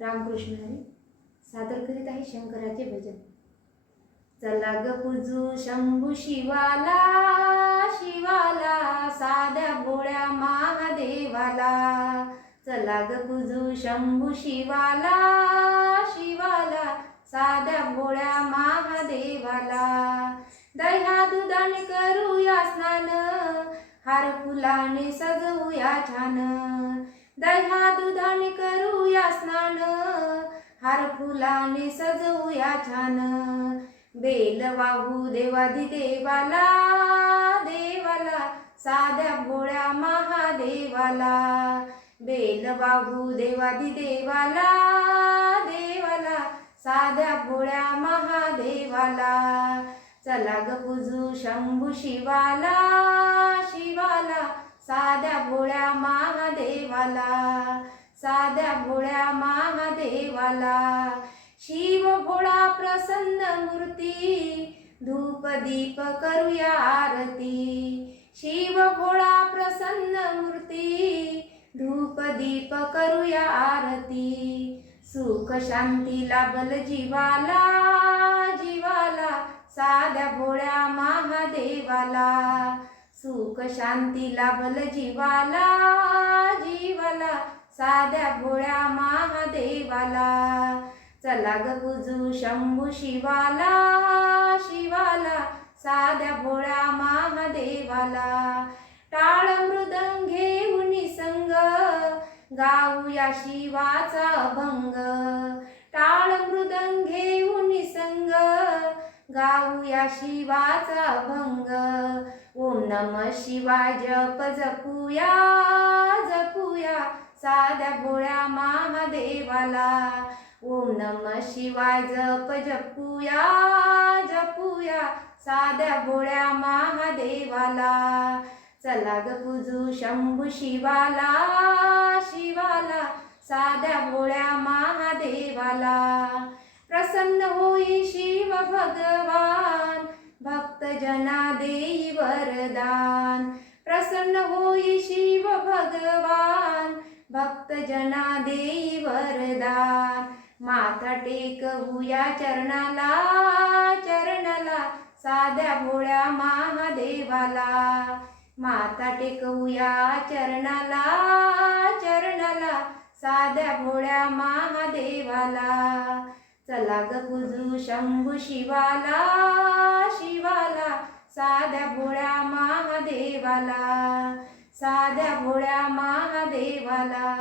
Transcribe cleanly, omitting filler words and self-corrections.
रामकृष्ण हरी सादर करीत आहे शंकराचे भजन। चला ग पूजू शंभू शिवाला, शिवाला साध्या भोळ्या महादेवाला। चला ग पूजू शंभू शिवाला, शिवाला साध्या भोळ्या महादेवाला। दह्या दुधाने करूया स्नान, हार फुलाने सजवूया छान। दह्या दुधाने करूया स्नान, हार फुलाने सजवूया छान। बेल वाहू देवाधिदेवाला, देवाला साध्या भोळ्या महादेवाला। बेल वाहू देवाधिदेवाला, देवाला साध्या भोळ्या महादेवाला। चला ग पूजू शंभू शिवाला, शिवाला साध्या भोळ्या महादेवाला। साध्या भोळ्या महादेवाला। शिव भोळा प्रसन्न मूर्ती, धूप दीप करूया आरती। शिव भोळा प्रसन्न मूर्ती, धूप दीप करूया आरती। सुख शांती लाभल जीवाला, जीवाला साध्या भोळ्या महादेवाला। सुख शांती लाभल जीवाला, जीवाला साध्या भोळ्या महादेवाला। चला ग पूजू शंभू शिवाला, शिवाला साध्या भोळ्या महादेवाला। टाळ मृदंग घेऊन संग, गाऊया शिवाचा अभंग। टाळ मृदंग घेऊन संग, गाऊया शिवाचा अभंग। ओम नमः शिवाय जप जपूया, जपूया साध्या भोळ्या महादेवाला। ओम नमः शिवाय जप जपूया, जपूया साध्या भोळ्या महादेवाला। चला ग पूजू शंभू शिवाला, शिवाला साध्या भोळ्या महादेवाला। प्रसन्न होई शिव भगवान, भक्त जना देई वरदान। प्रसन्न होई शिव भगवान, भक्त जना देई वरदान। माथा टेकवूया चरणाला, चरणाला साध्या भोळ्या महादेवाला। माथा टेकवूया चरणाला, चरणाला साध्या भोळ्या महादेवाला। चला ग पूजू शंभू शिवाला, शिवाला साध्या भोळ्या महादेवाला। साध्या भोळ्या महादेवाला।